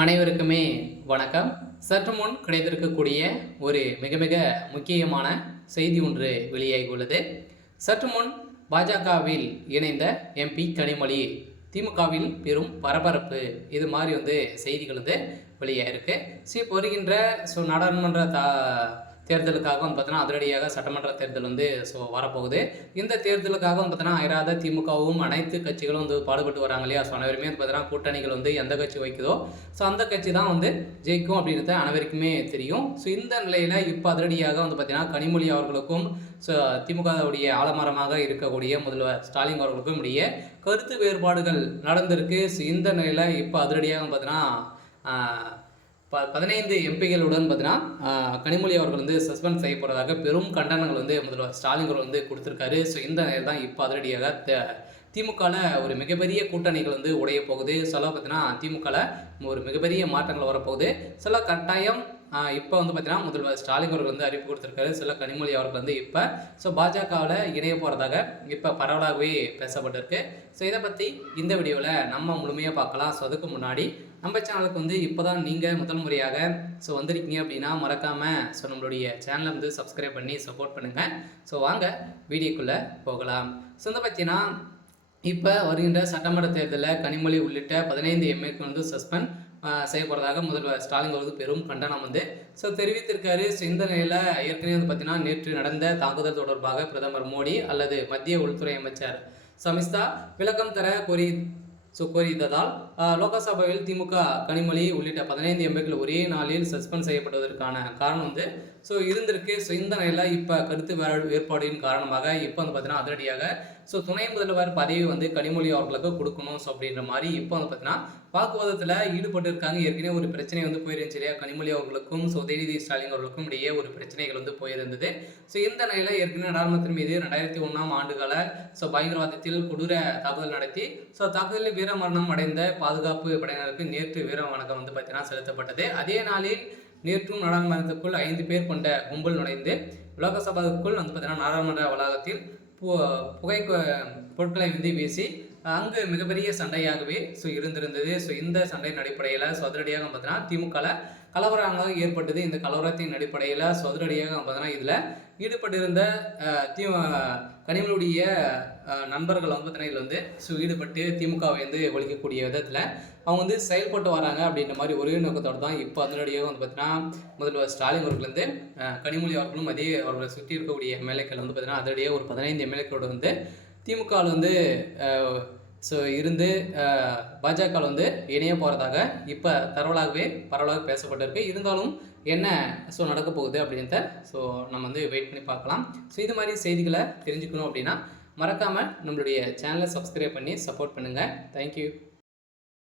அனைவருக்குமே வணக்கம். சற்று முன் கிடைத்திருக்கக்கூடிய ஒரு மிக மிக முக்கியமான செய்தி ஒன்று வெளியாகியுள்ளது. சற்று முன் பாஜகவில் இணைந்த எம்பி கனிமொழி திமுகவில் பெரும் பரபரப்பு, இது மாதிரி செய்திகள் வெளியாகிருக்கு. இப்போ வருகின்ற நாடாளுமன்ற தேர்தலுக்காக பார்த்தீங்கன்னா அதிரடியாக சட்டமன்ற தேர்தல் வரப்போகுது. இந்த தேர்தலுக்காக பார்த்தீங்கன்னா அயராத திமுகவும் அனைத்து கட்சிகளும் பாடுபட்டு வராங்க இல்லையா. அனைவருமே பார்த்தீங்கன்னா கூட்டணிகள் எந்த கட்சி வைக்குதோ அந்த கட்சி தான் ஜெயிக்கும் அப்படின்றத அனைவருக்குமே தெரியும். இந்த நிலையில் இப்போ அதிரடியாக பார்த்தீங்கன்னா கனிமொழி அவர்களுக்கும் திமுகவுடைய ஆலமரமாக இருக்கக்கூடிய முதல்வர் ஸ்டாலின் அவர்களுக்கும் இடையே கருத்து வேறுபாடுகள் நடந்திருக்கு. இந்த நிலையில் இப்போ அதிரடியாக பார்த்தீங்கன்னா 15 எம்பிகளுடன் பார்த்தீங்கன்னா கனிமொழி அவர்கள் சஸ்பெண்ட் செய்யப்படுறதாக பெரும் கண்டனங்கள் முதல்வர் ஸ்டாலின் அவர்கள் கொடுத்துருக்காரு. இந்த நிலையில் தான் இப்போ அதிரடியாக திமுகவில் ஒரு மிகப்பெரிய கூட்டணிகள் உடைய போகுது. பார்த்தீங்கன்னா திமுகவில் ஒரு மிகப்பெரிய மாற்றங்கள் வரப்போகுது. கட்டாயம் இப்போ பார்த்தீங்கன்னா முதல்வர் ஸ்டாலின் அவர்கள் அறிவிப்பு கொடுத்துருக்காரு. கனிமொழி அவர்கள் இப்போ பாஜகவில் இணைய போகிறதாக இப்போ பரவலாகவே பேசப்பட்டிருக்கு. இதை பற்றி இந்த வீடியோவில் நம்ம முழுமையாக பார்க்கலாம். அதுக்கு முன்னாடி நம்ம சேனலுக்கு இப்போ தான் நீங்கள் முதல் முறையாக வந்திருக்கீங்க அப்படின்னா மறக்காமல் நம்மளுடைய சேனலை சப்ஸ்கிரைப் பண்ணி சப்போர்ட் பண்ணுங்கள். வாங்க வீடியோக்குள்ளே போகலாம். பார்த்தீங்கன்னா இப்போ வருகின்ற சட்டமன்ற தேர்தலில் கனிமொழி உள்ளிட்ட 15 எம்ஏக்கு சஸ்பெண்ட் செய்யப்படுறதாக முதல்வர் ஸ்டாலின் அவர்கள் பெரும் கண்டனம் தெரிவித்திருக்காரு. இந்த நிலையில் ஏற்கனவே பார்த்தீங்கன்னா நேற்று நடந்த தாக்குதல் தொடர்பாக பிரதமர் மோடி அல்லது மத்திய உள்துறை அமைச்சர் சமிஸ்தா விளக்கம் தர கோரியதால் லோக்சபாவில் திமுக கனிமொழி உள்ளிட்ட 15 எம்பிக்கள் ஒரே நாளில் சஸ்பெண்ட் செய்யப்படுவதற்கான காரணம் இருந்திருக்கு. இந்த நிலையில் இப்போ கருத்து வேறுபாடின் காரணமாக இப்போ பார்த்தீங்கன்னா அதிரடியாக துணை முதல்வர் பதவி கனிமொழி அவர்களுக்கு கொடுக்கணும் அப்படின்ற மாதிரி இப்போ பார்த்தீங்கன்னா வாக்குவாதத்தில் ஈடுபட்டு இருக்காங்க. ஏற்கனவே ஒரு பிரச்சனை போயிருந்துச்சு இல்லையா, கனிமொழி அவர்களுக்கும் உதயநிதி ஸ்டாலின் அவர்களுக்கும் இடையே ஒரு பிரச்சனைகள் போயிருந்தது. இந்த நிலையில் ஏற்கனவே நாடாளுமன்றத்தின் மீது 2001ஆம் ஆண்டுகால பயங்கரவாதத்தில் கொடூர தாக்குதல் நடத்தி தாக்குதலில் வீரமரணம் அடைந்த பாதுகாப்பு படையினருக்கு நேற்று வீர வணக்கம் பார்த்தீங்கன்னா செலுத்தப்பட்டது. அதே நாளில் நேற்றும் நாடாளுமன்றத்துக்குள் 5 பேர் கொண்ட கும்பல் நுழைந்து லோக்சபாவுக்குள் பார்த்தீங்கன்னா நாடாளுமன்ற வளாகத்தில் புகை பொருட்களை வீசி அங்கு மிகப்பெரிய சண்டையாகவே இருந்திருந்தது. இந்த சண்டையின் அடிப்படையில் அதிரடியாக பார்த்தீங்கன்னா திமுகவில் கலவரங்கள் ஏற்பட்டது. இந்த கலவரத்தின் அடிப்படையில் அதிரடியாக பார்த்தீங்கன்னா இதில் ஈடுபட்டிருந்த கனிமொழியுடைய நண்பர்கள் பார்த்தீங்கன்னா இதில் ஈடுபட்டு திமுகவை ஒழிக்கக்கூடிய விதத்தில் அவங்க செயல்பட்டு வராங்க அப்படின்ற மாதிரி ஒரே நோக்கத்தோடு தான் இப்போ அதிரடியாக பார்த்தீங்கன்னா முதல்வர் ஸ்டாலின் அவர்கள் கனிமொழி அவர்களும் அதே அவர்களை சுற்றி இருக்கக்கூடிய எம்எல்ஏக்கள் பார்த்தீங்கன்னா அதிரடியாக ஒரு 15 எம்எல்ஏக்களோடு திமுகவில் இருந்து பாஜக இணைய போகிறதாக இப்போ பரவலாக பேசப்பட்டிருக்கு. இருந்தாலும் என்ன நடக்க போகுது அப்படின்றத நம்ம வெயிட் பண்ணி பார்க்கலாம். இது மாதிரி செய்திகளை தெரிஞ்சுக்கணும் அப்படின்னா மறக்காமல் நம்மளுடைய சேனலை சப்ஸ்கிரைப் பண்ணி சப்போர்ட் பண்ணுங்கள். தேங்க்யூ.